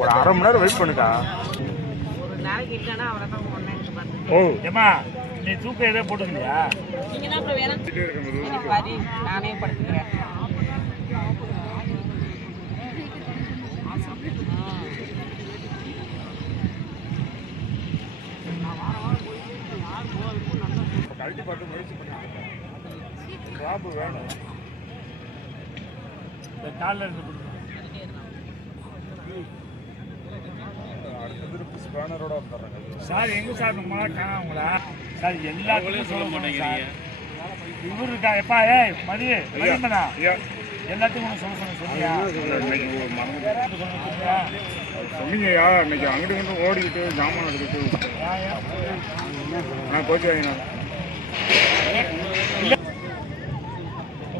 ஒரு அரை மணி நேரம் வெயிட் பண்ணுக்கா. ஓ ஏமா நீ தூக்கம் எதாவது போட்டுக்கலையா? நானே படுத்துக்கிறேன். கழட்டி பார்த்து முயற்சி பண்ணிட்டு ஜாபு வேணும். இந்த காலில் இருந்து ஸ்பேனரோட வந்துடுறாங்க சார். எங்கே சார் நம்மளா காணாங்களா சார்? எல்லாத்துக்கும் சொல்ல மாட்டேங்க. இவரு இருக்கா எப்பா? மதியமனா எல்லாத்துக்கும் சொல்ல சொல்லியா? சொன்னீங்கய்யா இன்னைக்கு அங்கிட்டு வந்து ஓடிக்கிட்டு ஜாமான் எடுத்துக்கிட்டு நான் கோச்சு வாங்கினா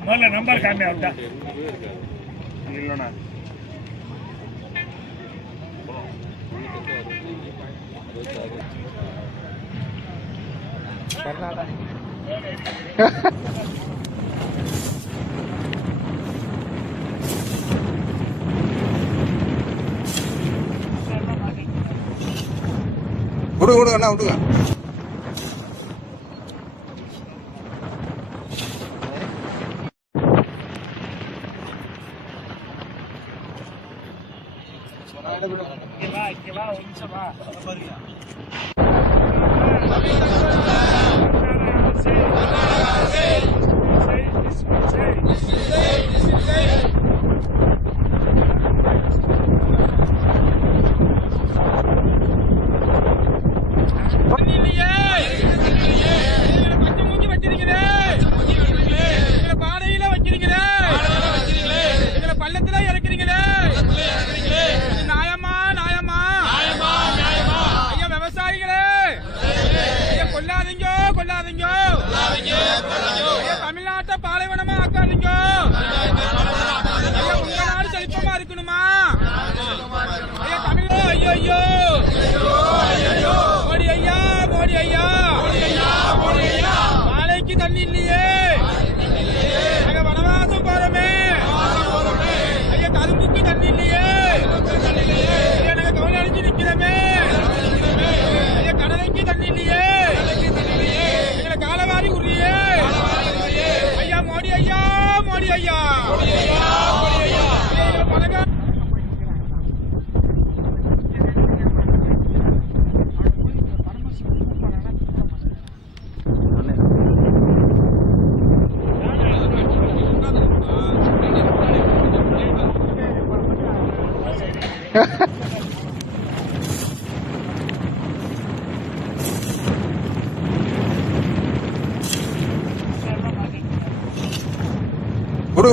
முதல்ல நம்பர் காமியா விட்டா இல்லைண்ணா. விடுங்க அண்ணா விடுங்க. தமிழ்நாட்டை பாலைவனமா ஆக்காதீங்க. உங்க நாடு செழிப்பமா இருக்கணுமா? தமிழ் ஐயோ மோடி ஐயா மோடி ஐயா நாளைக்கு தண்ணி இல்லையே. நாங்க வனவாசம் போறோமே ஐயா. கரும்புக்கு தண்ணி இல்லையே. நாங்க கவலை அடைஞ்சு நிக்கிறோமே ஐயா. கடலைக்கு தண்ணி இல்லையே. எங்களை காலவாரி உரியே ஐயா. மோடி ஐயா மோடி ஐயா பழக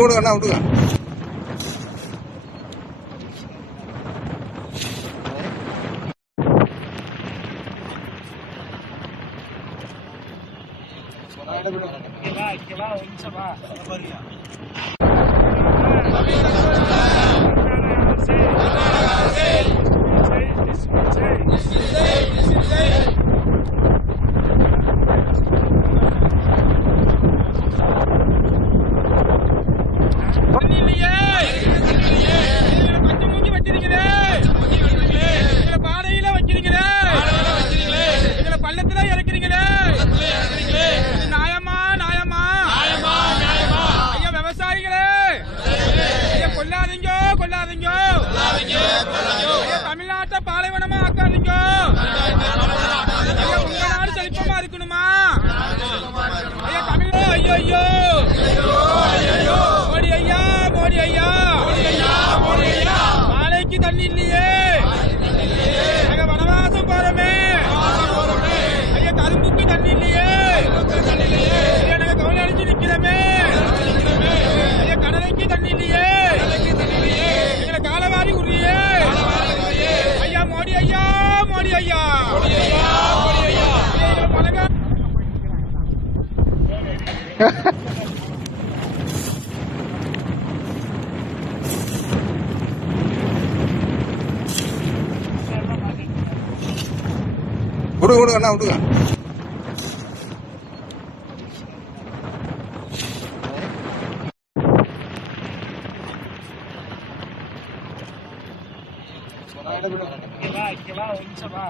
விடுங்க அண்ணா விடுங்க. தமிழ்நாட்டை பாலைவனமா ஆக்காதீங்க. உங்க நாடு செழிப்பமா இருக்கணுமா? தமிழ் ஐயோ மோடி ஐயா மோடி ஐயா நாளைக்கு தண்ணி இல்லையே. நாங்க வனவாசம் போறோமே ஐயா. கரும்புக்கு தண்ணி இல்லையே. விடுங்க விடுங்க அண்ணா விடுங்க. இங்க வா, ஒரு நிமிஷம் வா.